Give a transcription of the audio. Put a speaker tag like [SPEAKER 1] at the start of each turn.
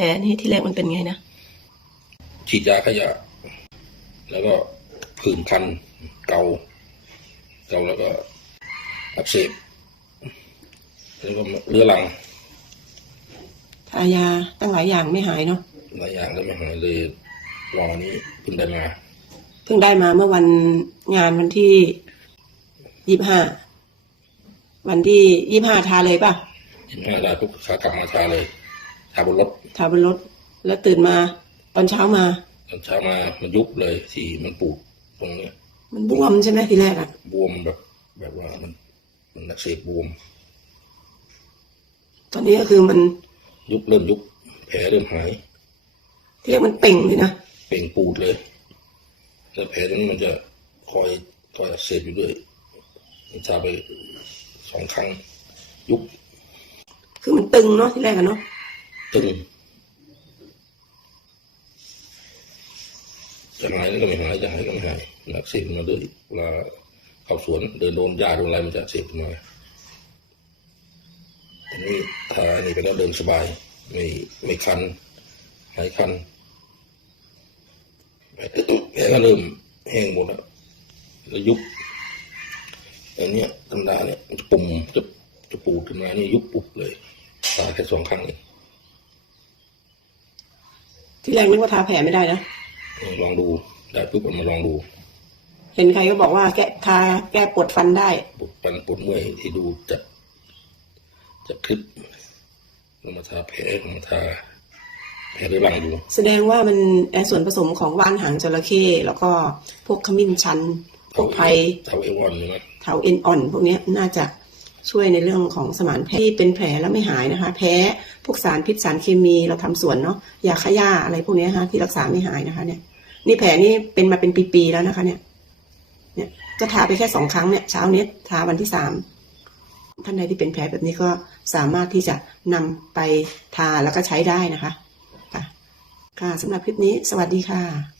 [SPEAKER 1] ผลนี่ที่แรกมันเป็นไงนะ
[SPEAKER 2] ฉีดยาขยะ แล้วก็ผื่นคันเกาเกาแล้วก็อักเสบแล้วก็เรื้อรัง
[SPEAKER 1] ทายาตั้งหลายอย่างไม่หายเนาะ
[SPEAKER 2] หลายอย่างแล้วไม่หายเลยรอนี้เพิ่งได้มา
[SPEAKER 1] เพิ่งได้มาเมื่อวันงานวันที่ยี่ห้าวันที่ยี่ห้าทาเลยป่ะ
[SPEAKER 2] เห็นห้าได้ปุ๊บขากลับมาทาเลย ทาบนรถ
[SPEAKER 1] ทาบนรถ แล้วตื่นมา ตอนเช้ามา
[SPEAKER 2] ตอนเช้ามามันยุบเลยที่มันปูดตรงเนี้ย
[SPEAKER 1] มันบวมใช่ไหมทีแรกอะ
[SPEAKER 2] บวมแบบ แบบว่ามัน มันอักเสบบวม
[SPEAKER 1] ตอนนี้ก็คือมัน
[SPEAKER 2] ยุบเริ่มยุบแผลเริ่มหาย
[SPEAKER 1] ที่แรกมันเป่งเลยนะ
[SPEAKER 2] เป่งปูดเลยแล้วแผลตรงนี้มันจะคอยคอยอักเสบอยู่ด้วยมันทาไปสองครั้งยุบ
[SPEAKER 1] คือมันตึงเนาะที่แรกอะเนาะ
[SPEAKER 2] ตึงจะหายก็ไม่หายจะหายก็ไม่หายมันอักเสบขึ้นมาด้วยเวลาเข้าสวนเดินโดนหญ้าโดนอะไรมันจะเสบขึ้นมาอันนี้ทาอันนี้ไปแล้วเดินสบาย ไม่ไม่คันหายคันแผลก็เริ่มแห้งหมดแล้วแล้วยุบอันเนี้ยธรรมดาเนี่ยมันจะปุ่มจะจะปูดขึ้นมานี่ยุบปุบเลยทาแค่สองครั้งเอง
[SPEAKER 1] ที่แรกนึกว่าทาแผลไม่ได้นะ
[SPEAKER 2] ลองดูได้ปุ๊บเอามาลองดู
[SPEAKER 1] เห็นใครก็บอกว่าแก้ทาแก้ปวดฟันได้
[SPEAKER 2] ปวดปันปวดเมื่อยที่ดูจากจากคลิปลงมาทาแผลลงมาทาแผลเรื้อรังดู
[SPEAKER 1] แสดงว่ามันไอ้ส่วนผสมของว่านหางจระเข้แล้วก็พวกขมิ้นชันพวกไพร
[SPEAKER 2] เทาเอวอนใช่ไหม
[SPEAKER 1] เถาเอ็นอ่อน พวกเนี้ยน่าจะ ช่วยในเรื่องของสมานแผลที่เป็นแผลแล้วไม่หายนะคะ แพ้พวกสารพิษสารเคมีเราทำสวนเนาะยาฆ่าหญ้าอะไรพวกนี้ยฮะที่รักษาไม่หายนะคะ เนี่ย นี่แผลนี่เป็นมาเป็นปีๆแล้วนะคะ เนี่ย เนี่ยจะทาไปแค่สองครั้งเนี่ยเช้าเนี้ยทาวันที่สามท่านใดที่เป็นแผลแบบนี้ก็สามารถที่จะนำไปทาแล้วก็ใช้ได้นะคะค่ะสำหรับคลิปนี้ สวัสดีค่ะ